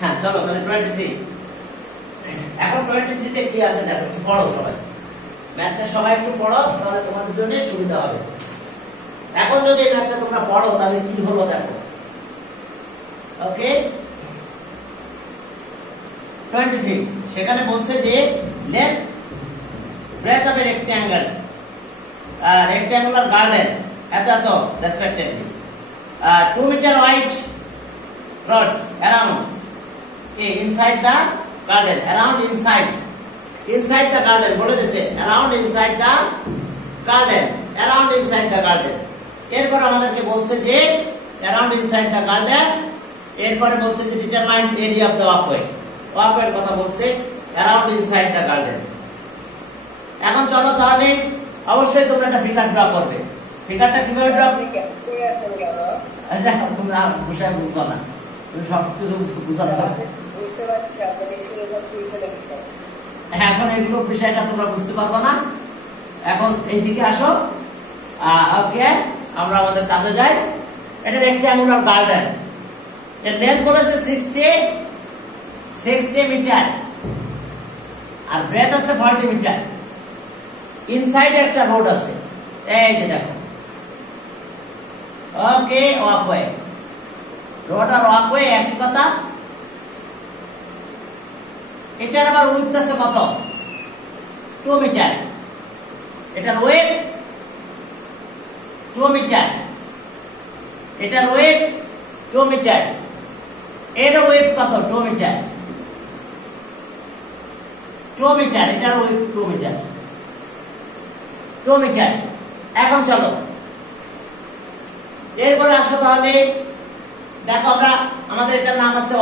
হ্যাঁ চলো তাহলে 23 এখন 23 তে কি আছে দেখো একটু পড়ো সবাই ম্যাথটা সবাই একটু পড়ো তাহলে তোমাদের জন্য সুবিধা হবে এখন যদি এই ম্যাথটা তোমরা পড়ো তাহলে কি হলো দেখো ওকে 23 সেখানে বলছে যে left breadth of a rectangular garden এত respectively 2 meter wide rod around inside the garden around inside the garden বলে দিয়েছে around inside the garden এরপর আমাদেরকে বলছে যে around inside the garden এরপরে বলছে যে determine area of the walkway এর কথা বলছে around inside the garden এখন চলো তাহলে অবশ্যই তোমরা একটা ফিগার ড্র করবে ফিগারটা কিভাবে ড্র করবে আচ্ছা তোমরা বুঝাই বুঝবা না তুমি সব কিছু বুঝাতে পারবে বুঝতে পারছি আপনি স্কুলে যখন ফিগারটা লিখছেন এখন এগুলো বিষয়টা তোমরা বুঝতে পারবে না এখন এইদিকে আসো ওকে আমরা আমাদের কাজে যাই এটা রেক্ট্যাঙ্গুলার গার্ডেন এর লেন্থ বলেছে 60 মিটার আর ব্রেথ আছে 40 মিটার ইনসাইড একটা রোড আছে এই যে দেখো ওকে ওয়াকওয়ে রোড আর ওয়াকওয়ে একই কথা এটার আবার উইডথ আছে কত 2 মিটার এটার ওয়েট 2 মিটার এটার ওয়েট 2 মিটার এর ওয়েট কত 2 মিটার 2 মিটার এটার ওয়েট 2 মিটার 2 মিটার এখন চলো এরপরে আসো তাহলে দেখো আমরা আমাদের এটার নাম আছে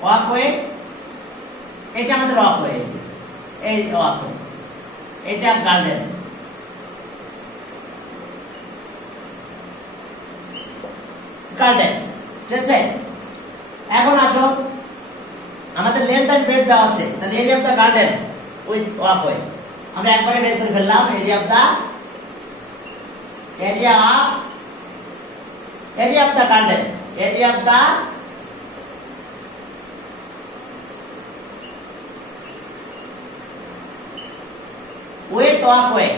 ওয়াকওয়ে এটা আমাদের ওয়াকওয়ে এই ওয়াকওয়ে এটা গার্ডেন ঠিক আছে এখন আসো আমাদের লেন্থ এন্ড ব্রেডথ দেওয়া আছে তাহলে area of the garden with walkway আমরা একবারে বের করে ফেললাম area of the garden area of the with walkway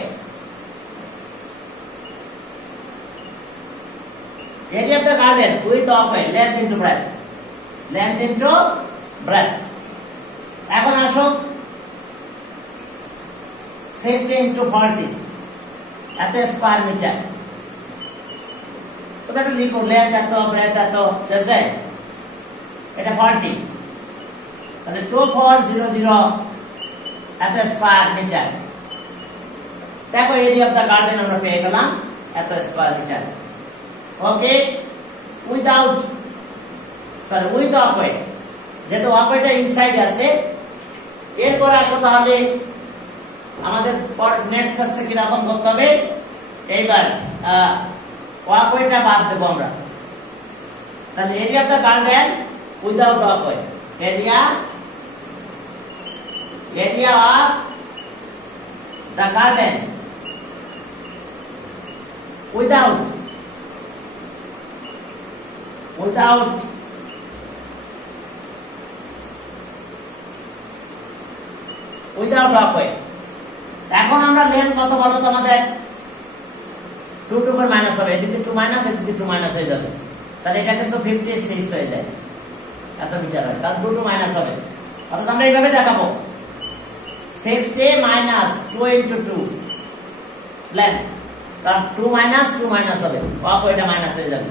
area of the garden with walkway length into breadth এখন আসো 60 into 40 এত স্কয়ার মিটার তোমরা একটু লিখো লেন্থ এত ব্রেথ এত ঠিক আছে এটা 40 তাহলে 2400 এত স্কয়ার মিটার দেখো এরিয়া অফ দা গার্ডেন আমরা পেয়ে গেলাম এত square metre okay with walkway যেহেতু ওয়াকওয়েটা ইনসাইড আছে এরপর আসো তাহলে আমাদের নেক্সট আছে কি রকম করতে হবে এইবার ওয়াকওয়েটা বাদ দেব আমরা তাহলে area of the garden without walkway area of the garden without walkway এখন আমরা লেন্থ কত বলো তো আমাদের 2 2 করে মাইনাস হবে এদিকে 2 মাইনাস এদিকে 2 মাইনাস হয়ে যাবে তাহলে এটা কিন্তু 56 হয়ে যায় এত মিটার হয় তাহলে 2 2 মাইনাস হবে অর্থাৎ আমরা এইভাবে দেখাবো 60 মাইনাস 2 into 2 লেন্থ কারণ 2 মাইনাস হবে ওয়াকওয়েটা মাইনাস হয়ে যাবে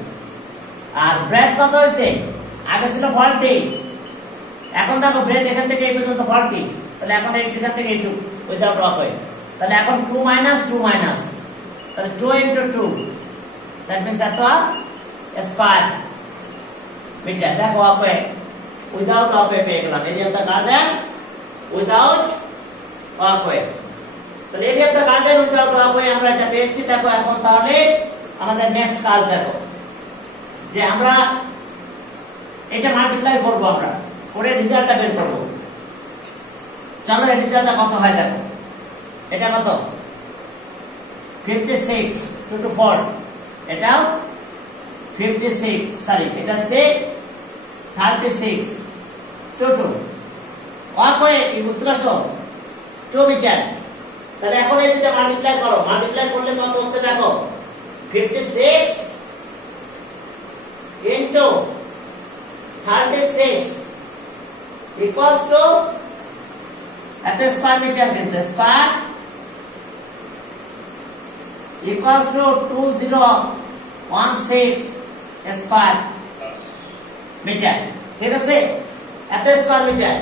আর ব্রেথ কত হয়েছে আগে ছিল 40 এখন দেখো ব্রেথ এখান থেকে এই পর্যন্ত 40 তাহলে এখন এখান থেকে এইটুকু উইদাউট ওয়াকওয়ে তাহলে এখন 2 মাইনাস তাহলে 2 into 2 দ্যাট মিন্স এত স্কয়ার মিটার দেখো ওয়াকওয়ে উইদাউট ওয়াকওয়ে পেয়ে গেলাম area of the garden without walkway তাহলে area of the garden without walkway আমরা এটা পেয়েছি দেখো এখন তাহলে আমাদের নেক্সট কাজ দেখো যে আমরা এটা মাল্টিপ্লাই করব আমরা করে রেজাল্টটা বের করব চলো এই রেজাল্টটা কত হয় দেখো এটা কত 56 2 to 4 এটা 56 সরি এটা সে 36 2 ওয়াকওয়ে কি বুঝতে পারছো 2 মিটার। তাহলে এখন এই দুটো মাল্টিপ্লাই করো, মাল্টিপ্লাই করলে কত হচ্ছে দেখো 56 into 36 equals to এত স্কয়ার মিটার কিন্তু square equals to 2016 square metre. ঠিক আছে, এত স্কয়ার মিটার।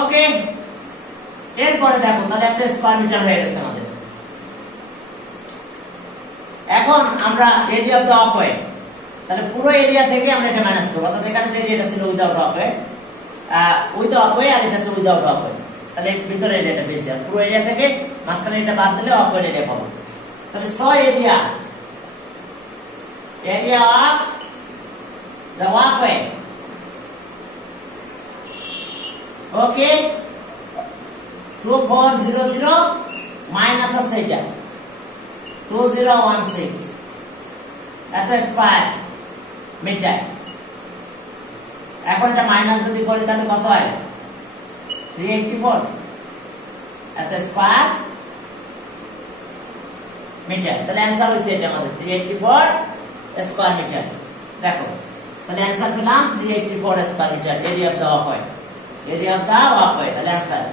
ওকে, এরপরে দেখো তাহলে এত স্কয়ার মিটার হয়ে গেছে আমাদের। এখন আমরা এরিয়া অফ দ্য ওয়াকওয়ে, তাহলে পুরো এরিয়া থেকে আমরা এটা মাইনাস করব। অর্থাৎ এখানে যে এরিয়াটা ছিল উইদাউট ওয়াকওয়ে, উইথ ওয়াকওয়ে আর এটা ছিল উইদাউট ওয়াকওয়ে, তাহলে ভিতরে এরিয়াটা বেশি। আর পুরো এরিয়া থেকে মাঝখানে এটা বাদ দিলে ওয়াকওয়ে এরিয়া পাবো। তাহলে 100 area of the walkway. Okay, 2400 minus আছে এটা 2016 এত স্কয়ার মিটার। এখন এটা মাইনাস যদি করি তাহলে কত হয় 384 এত স্কয়ার মিটার। তাহলে অ্যানসার হইছে এটা আমাদের 384 স্কয়ার মিটার। দেখো তাহলে অ্যানসার পেলাম 384 square metre area of the walkway. Area of the walkway, তাহলে answer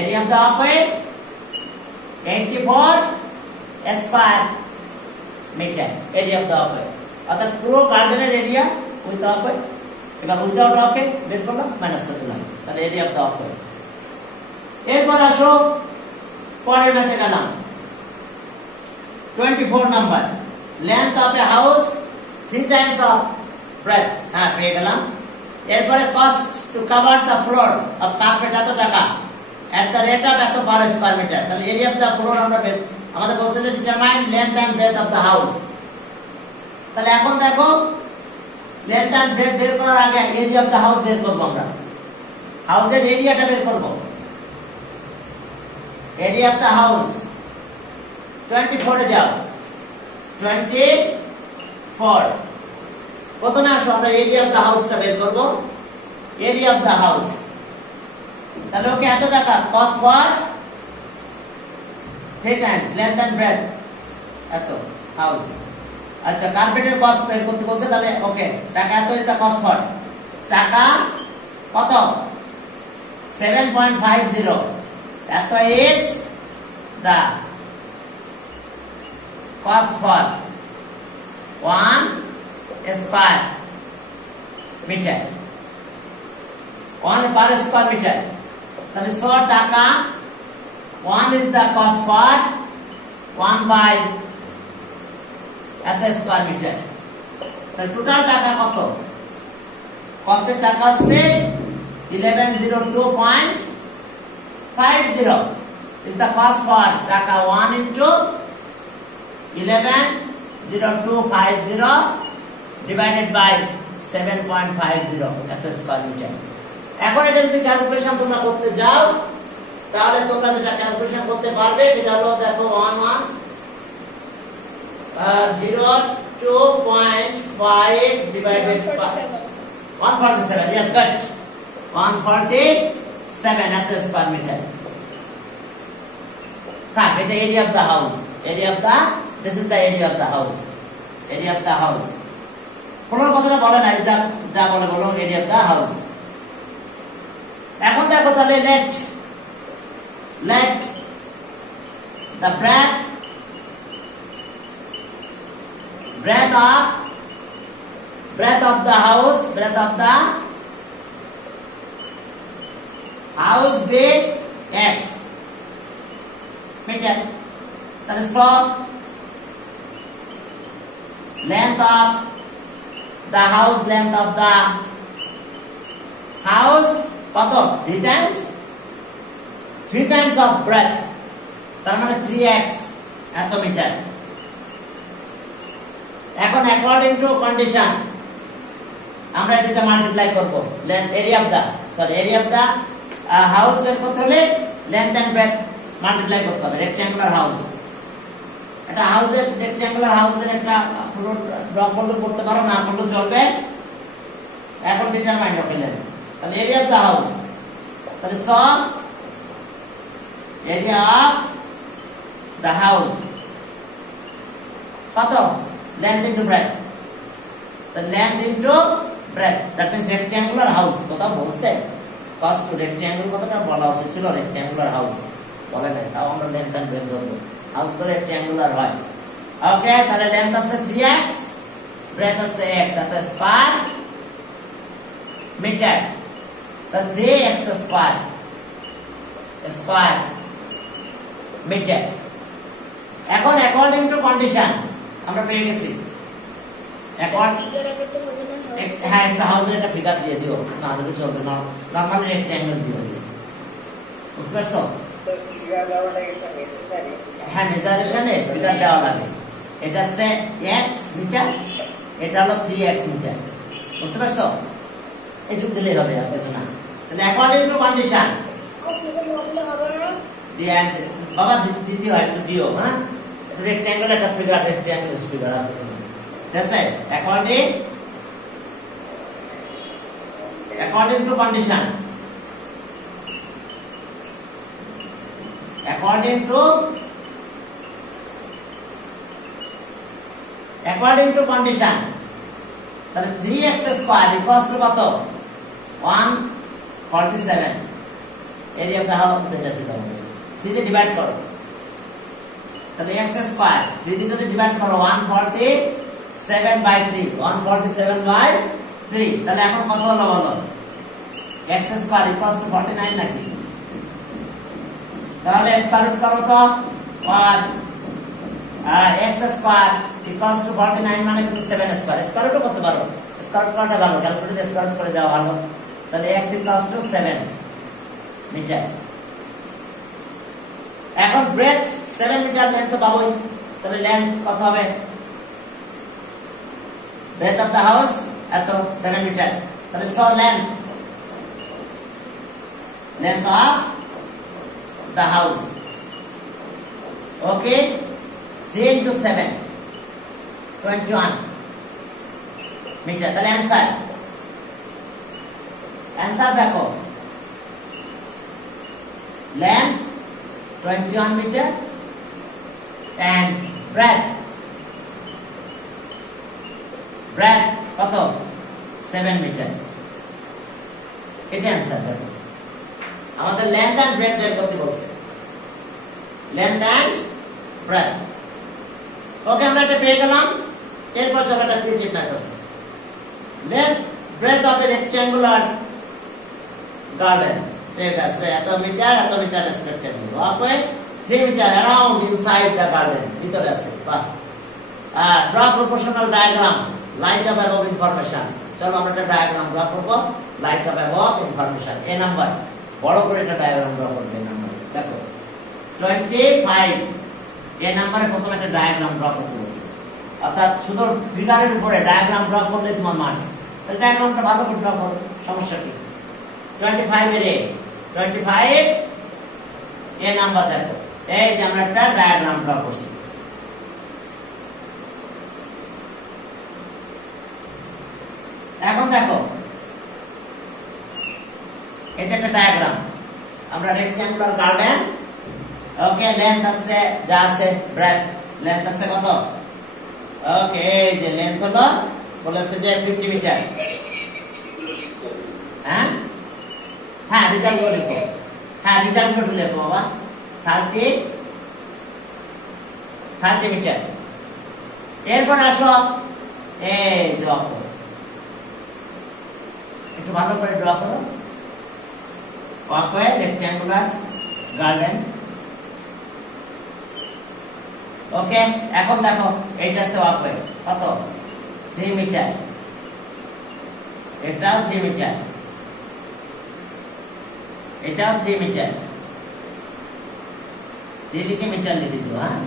area of the walkway 84 square metre area of the walkway. অর্থাৎ পুরো গার্ডেনের এরিয়া উইথ ওয়াকওয়ে, এবার উইদাউট ওয়াকওয়ে বের করলাম, মাইনাস করে দিলাম, তাহলে এরিয়া অফ দ্য ওয়াকওয়ে। এরপর আসো পরের ম্যাথে গেলাম 24 number, length of a house 3 times of breadth. হ্যাঁ, পেয়ে গেলাম। এরপরে cost to cover the floor of carpet এত টাকা at the rate of এত পার স্কয়ার মিটার। তাহলে এরিয়া অফ দ্য ফ্লোর আমরা আমাদের বলছে যে determine length and breadth of the house. তাহলে এখন দেখো লেন্থ এন্ড ব্রেথ বের করার আগে এরিয়া অফ দ্য হাউস বের করব। আমরা হাউসের এরিয়াটা বের করব। এরিয়া অফ দ্য হাউস 24 এ যাও, 24 প্রথমে আসো আমরা এরিয়া অফ দ্য হাউসটা বের করব। এরিয়া অফ দ্য হাউস, তাহলে ওকে এত টাকা cost for 3 times length and breadth এত হাউস। আচ্ছা, কার্পেটের কস্ট বের করতে বলছে, তাহলে ওকে টাকা এত, এটা কস্ট ফর টাকা কত 7.50 এত is the cost for 1 square metre, 1 per square metre. তাহলে 100 টাকা 1 is the cost for 1 by এত স্কয়ার মিটার। তাহলে টোটাল টাকা কত? কস্টের টাকা হচ্ছে 1102.50 is the cost for টাকা 1 into 110250 divided by 7.50 এত স্কয়ার মিটার। এখন এটা যদি ক্যালকুলেশন তোমরা করতে যাও তাহলে তোমরা যেটা ক্যালকুলেশন করতে পারবে সেটা হলো দেখো 02.5 divided by 147, yes good, 147 at the square meter. That is the area of the house. This is the area of the house. Area of the house. কোন কথাটা বলে নাই, যা বলে বলো area of the house. এখন দেখো তাহলে let the breadth of the house be x meter. That is so length of the house কত 3 times of breadth, তার মানে 3x এত মিটার। এখন অ্যাকর্ডিং টু কন্ডিশন আমরা এটা মাল্টিপ্লাই করব। এরিয়া অফ দা হাউস বের করতে হলে লেন্থ এন্ড ব্রেথ মাল্টিপ্লাই করতে হবে। রেক্ট্যাঙ্গুলার হাউস একটা হাউসের রেক্ট্যাঙ্গুলার হাউসের একটা ফ্লোর ড্র করতে পারো, না করলেও চলবে। এখন ডিটারমাইন রাখলেন, তাহলে এরিয়া অফ দ্য হাউস, তাহলে স এরিয়া অফ দ্য হাউস কত? Length into breadth, the length into breadth, that means rectangular house কথা বলছে, ফার্স্ট রেক্ট্যাঙ্গুলার কথাটা বলা উচিত ছিল, রেক্ট্যাঙ্গুলার হাউস বলে নাই, তাও আমরা লেন্থ এন্ড ব্রেডথ ধরবো, হাউস তো রেক্ট্যাঙ্গুলার হয়। ওকে, তাহলে লেন্থ আছে 3x, ব্রেডথ আছে x, অর্থাৎ স্কয়ার মিটার, তাহলে 3x স্কয়ার মিটার। এখন অ্যাকর্ডিং টু কন্ডিশন আমরা পেয়ে গেছি, হ্যাঁ একটা হাউসের একটা ফিগার দিয়ে দিও, না হলে চলবে না, নরমাল রেক্ট্যাঙ্গেল দিও, বুঝতে পারছো? হ্যাঁ মেজারেশনে ফিগার দেওয়া লাগে, এটা হচ্ছে x মিটার, এটা হলো 3x মিটার, বুঝতে পারছো? এইটুকু দিলেই হবে, আর কিছু না। তাহলে অ্যাকর্ডিং টু কন্ডিশন বাবা দিতে হয়, একটু দিও, হ্যাঁ রেক্ট্যাঙ্গেল একটা ফিগার, রেক্ট্যাঙ্গেল ফিগার, আর কিছু না, ঠিক আছে? according to condition, according to condition, তাহলে 3x স্কয়ার ইকুয়ালস টু কত? 147, এরিয়া অফ দ্য হাউস এটা ছিল, 3 দিয়ে ডিভাইড করো, তাহলে x স্কয়ার 3 দিয়ে যদি ডিভাইড করো 147/3, 147/3, তাহলে এখন কত হলো বলো? x স্কয়ার ইকুয়ালস টু 49 নাকি? তাহলে স্কয়ার রুট করো তো 1, আর x স্কয়ার ইকুয়ালস টু 49 মানে কিন্তু 7 স্কয়ার, স্কয়ার রুট করতে পারো, স্কয়ার রুট করাটা ভালো, ক্যালকুলেটরে স্কয়ার রুট করে দেওয়া ভালো। তাহলে x ইকুয়ালস টু 7 মিটার। এখন ব্রেথ 7 মিটার, লেন্থ তো পাবোই, তাহলে লেন্থ কত হবে? breadth of the house এত 7 মিটার, তাহলে so length of the house, okay, 3 into 7 21 metre. তাহলে অ্যান্সার দেখো, length 21 মিটার and breadth কত? 7 মিটার। এটা অ্যান্সার দেখো, আমাদের লেন্থ এন্ড ব্রেথ বের করতে বলছে, লেন্থ এন্ড ব্রেথ। ওকে, আমরা এটা পেয়ে গেলাম। এরপর চলো একটা ক্রিয়েটিভ ম্যাথ আছে, length breadth of a rectangular garden, ঠিক আছে, এত metre respectively, okay 3 metre around inside the garden, ভিতরে আছে, বাহ। Draw proportional diagram, light of above information. চলো আমরা একটা ডায়াগ্রাম ড্র করব, light of above information. A number বড় করে একটা ডায়াগ্রাম ড্র করবে, এই নাম্বার দেখো 25, এই নাম্বারে প্রথম একটা ডায়াগ্রাম ড্র করতে বলছে, অর্থাৎ শুধু ফিগারের উপরে ডায়াগ্রাম ড্র করলে তোমার মার্কস। তাহলে ডায়াগ্রামটা ভালো করে ড্র করো, সমস্যা কি? 25 এ নাম্বার দেখো, এই যে আমরা একটা ডায়াগ্রাম ড্র করছি। এখন দেখো এটা একটা ডায়াগ্রাম, আমরা রেক্ট্যাঙ্গুলার গার্ডেন, ওকে, লেন্থ আছে যা আছে, ব্রেথ লেন্থ আছে কত? ওকে, এই যে লেন্থ হলো বলেছে যে 50 মিটার। হ্যাঁ হ্যাঁ রিজাল্ট করে লিখো, হ্যাঁ রিজাল্ট করে লিখো বাবা, 30 মিটার। এরপর আসো এই যে অক্ষর, একটু ভালো করে ড্র করো, ওয়াকওয়ে রেক্ট্যাঙ্গুলার গার্ডেন। ওকে, এখন দেখো এইটা আছে ওয়াকওয়ে, কত? 3 মিটার, এটাও 3 মিটার, এটাও 3 মিটার, 3 লিখে মিটার লিখে দিও, হ্যাঁ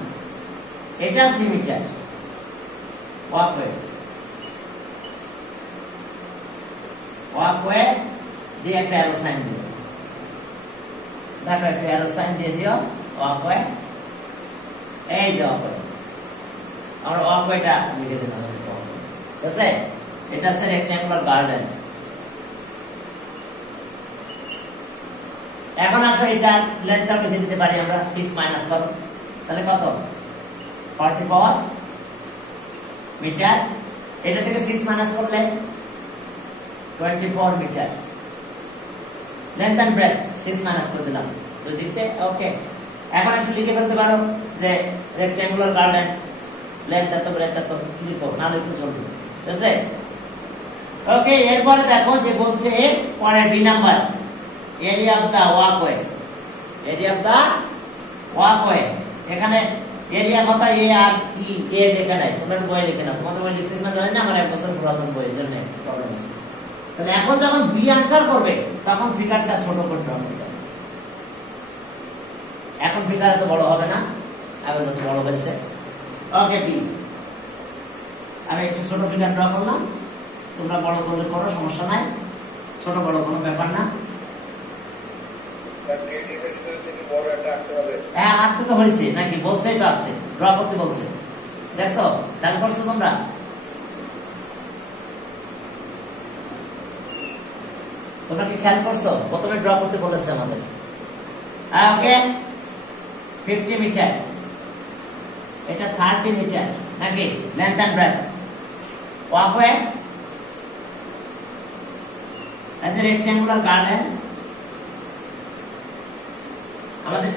এটাও 3 মিটার ওয়াকওয়ে, ওয়াকওয়ে দিয়ে একটা অ্যারো সাইন দিও, দেখো একটা অ্যারো সাইন দিয়ে দিও ওয়াকওয়ে, এই যে ওয়াকওয়ে আমরা ওয়াকওয়েটা লিখে দিলাম, ঠিক আছে? এটা হচ্ছে রেক্ট্যাঙ্গুলার গার্ডেন। এখন আসো এটা লেন্থটা লিখে দিতে পারি আমরা 6 মাইনাস করো, তাহলে কত? 44 মিটার। এটা থেকে 6 মাইনাস করলে 24 metre. Length and breadth 6 minus করে দিলাম দুই দিক থেকে। ওকে, এখন একটু লিখে ফেলতে পারো যে রেক্ট্যাঙ্গুলার গার্ডেন লেন্থ এত ব্রেথ এত, লিখো না লিখলে চলবে, ঠিক আছে? ওকে, এরপরে দেখো যে বলছে পরে B number, area of the walkway. Area of the walkway, এখানে এরিয়া কথা এ আর ই এ লেখা নাই, তোমরা বই লিখে নাও। তোমাদের বই লিখতে না জানি না, আমার 1 বছর পুরাতন বই, এর জন্য প্রবলেম আছে। তাহলে এখন যখন বি আনসার করবে তখন ফিগারটা ছোট করতে হবে। এখন ফিগার এত বড় হবে না, আগে যত বড় হয়েছে। ওকে, বি আমি একটু ছোট ফিগার ড্র করলাম, তোমরা বড় করলে করো, সমস্যা নাই, ছোট বড় কোনো ব্যাপার না। হ্যাঁ, আঁকতে তো হয়েছে নাকি, বলছেই তো আঁকতে, ড্র করতে বলছে, দেখছো? খেয়াল করছো তোমরা? তোমরা কি খেয়াল করছো? প্রথমে ড্র করতে বলেছে আমাদের। ওকে, 50 মিটার, এটা 30 মিটার নাকি length and breadth. Walkway as a rectangular garden, আমাদের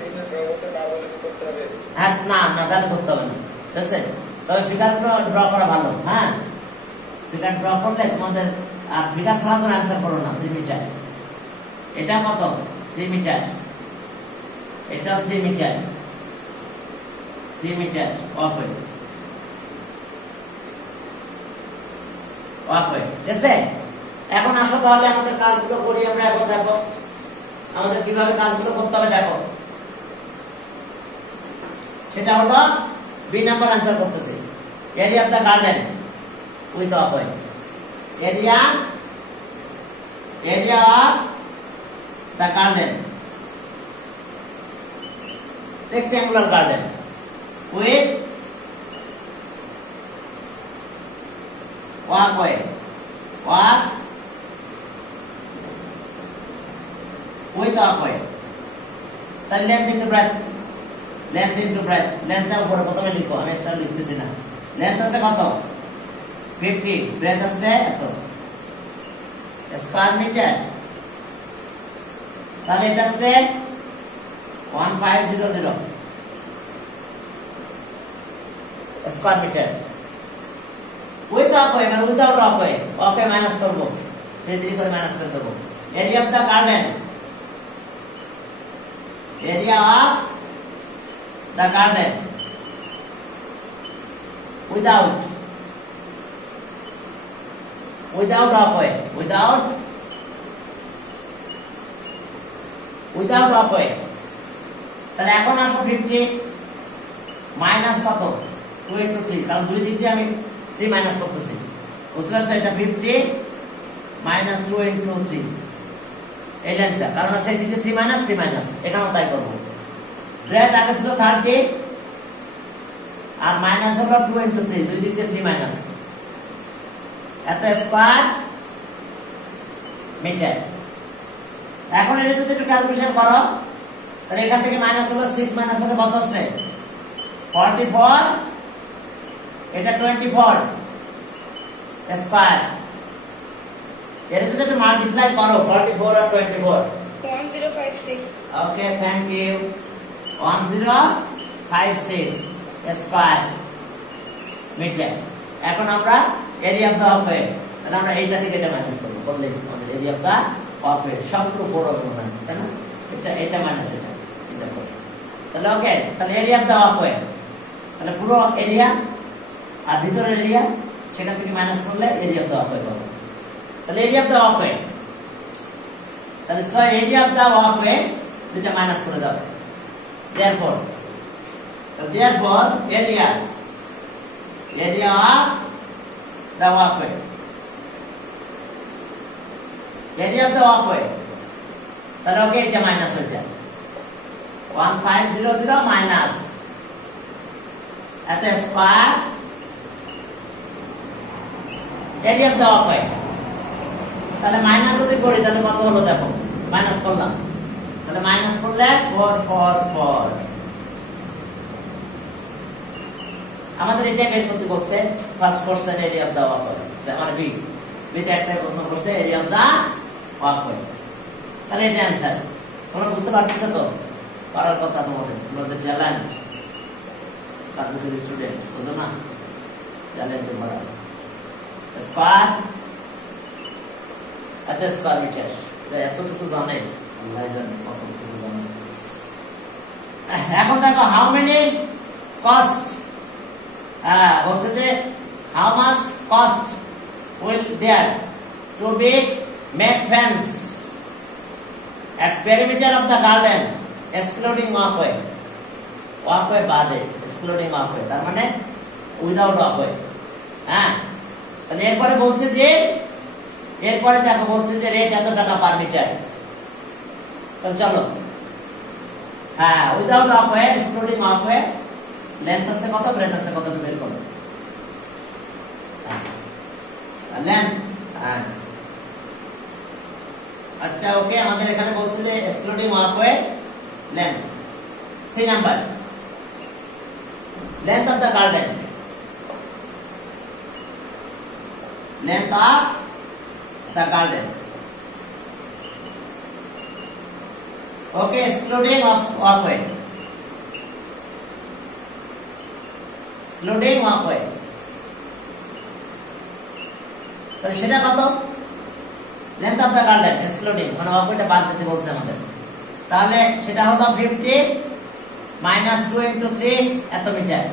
না না দাঁড় করতে হবে না, ঠিক আছে? তবে ফিগারগুলো ড্র করা ভালো। হ্যাঁ, ফিগার ড্র করলে তোমাদের, আর ফিগার ছাড়া তো অ্যান্সার করো না। 3 মিটার, এটা কত? 3 মিটার, এটাও 3 মিটার, 3 মিটার ওয়াকওয়ে, ওয়াকওয়ে, ঠিক আছে? এখন আসো তাহলে আমাদের কাজগুলো করি আমরা। এখন দেখো আমাদের কিভাবে কাজগুলো করতে হবে, দেখো সেটা হলো বি নাম্বার आंसर করতেছি। Area of the garden with walkway, area of the garden, rectangular garden with walkway, walk with walkway। তাহলে length into breadth, length into breadth, লেন্থটা উপরে প্রথমে লিখো, আমি এটা লিখতেছি না। লেন্থ আছে কত? 50, ব্রেথ আছে এত, স্কয়ার মিটার। তাহলে এটা আছে 1500 স্কয়ার মিটার উইথ ওয়াকওয়ে, মানে উইদাউট ওয়াকওয়ে। ওয়াকওয়ে মাইনাস করব, 3 করে মাইনাস করে দেব। Area of the garden, area of the garden without walkway, without walkway. তাহলে এখন আসো 50 মাইনাস কত? 2 into 3, কারণ দুই দিক দিয়ে আমি 3 মাইনাস করতেছি, বুঝতে পারছো? এটা 50 মাইনাস 2 into 3, এই লেন্থটা, কারণ আছে এদিকে 3 মাইনাস 3 মাইনাস, এখানেও তাই করবো। ব্রেথ আগে ছিল 30 আর মাইনাস হলো 2 into 3, দুই দিক দিয়ে 3 মাইনাস, এত স্কয়ার মিটার। এখন এটা যদি একটু ক্যালকুলেশন করো, তাহলে এখান থেকে মাইনাস হলো 6 মাইনাস হলো কত হচ্ছে? 44, এটা 24 স্কয়ার। এর যদি একটু মাল্টিপ্লাই করো 44 আর 24, 1056। Okay, thank you. 1056 square metre. এখন আমরা এরিয়া অফ দা ওয়াকওয়ে, তাহলে আমরা এইটা থেকে এটা মাইনাস করব, করলে আমাদের এরিয়া অফ দা ওয়াকওয়ে সবগুলো 4 হবে না, তাই না? এটা মাইনাস এটা 4। তাহলে ওকে, তাহলে এরিয়া অফ দা ওয়াকওয়ে, তাহলে পুরো এরিয়া আর ভিতরের এরিয়া, সেখান থেকে মাইনাস করলে এরিয়া অফ দা ওয়াকওয়ে পাবো। তাহলে এরিয়া অফ দা ওয়াকওয়ে, তাহলে এরিয়া অফ দা ওয়াকওয়ে দুটো মাইনাস করে দাও। therefore area of the walkway, area of the walkway, তাহলে ওকে এটা মাইনাস হয়ে যায় 1500 মাইনাস এত square area of the walkway. তাহলে মাইনাস যদি করি তাহলে কত হলো দেখো, মাইনাস করলাম, তাহলে মাইনাস করলে 4 4 4। আমাদের এটা বের করতে বলছে first question area of the walkway, আমার বি বিতে একটা প্রশ্ন করছে এরিয়া অফ দ্য ওয়াকওয়ে। তাহলে এটা অ্যানসার। তোমরা বুঝতে পারতেছো তো? পারার কথা তোমাদের, তোমাদের চ্যালেঞ্জ কাজের স্টুডেন্ট, বুঝো না? চ্যালেঞ্জ তোমরা স্কয়ার এত স্কয়ার মিটার, এত কিছু জানে আল্লাহ জানে, কত কিছু জানে। এখন দেখো হাউ মেনি কস্ট, বলছে যে how much cost will there to be make fence at perimeter of the garden excluding walkway, walkway বাদে excluding walkway, তার মানে উইদাউট walkway। হ্যাঁ, তাহলে এরপরে বলছে যে, এরপরে দেখো বলছে যে রেট এত টাকা পার মিটার। তাহলে চলো, হ্যাঁ without walkway excluding walkway length আছে কত, ব্রেথ আছে কত বের করো। লেন্থ, হ্যাঁ আচ্ছা ওকে, আমাদের এখানে বলছে যে excluding walkway length. C number, length of the garden, length of the garden, okay, excluding walkway, excluding walkway, তাহলে সেটা কত? Length of the garden excluding, মানে ওয়াকওয়েটা বাদ দিতে বলছে আমাদের। তাহলে সেটা হলো 50 মাইনাস 2 ইনটু 3 এত মিটার।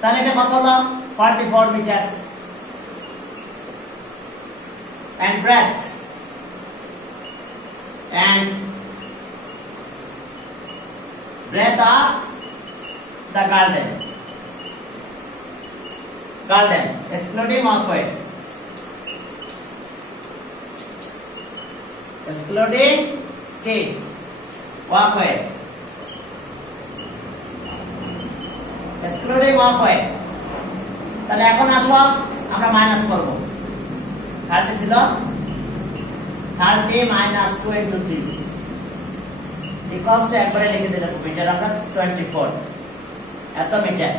তাহলে এটা কত হলো? 44 metre. and breadth and breadth of the garden excluding walkway, excluding walkway, excluding walkway। তাহলে এখন আসো আমরা মাইনাস করব। 30 ছিল, 30 মাইনাস 2 ইনটু 3 ইকুয়ালস টু একবারে লিখে দিলাম মিটার আমরা 24 এত মিটার,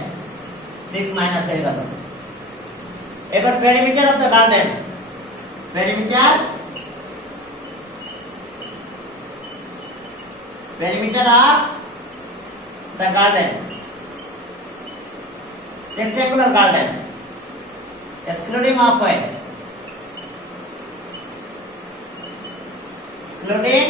6 মাইনাস হয়ে গেল। এবার perimeter of the garden, perimeter of the garden, rectangular garden excluding walkway, excluding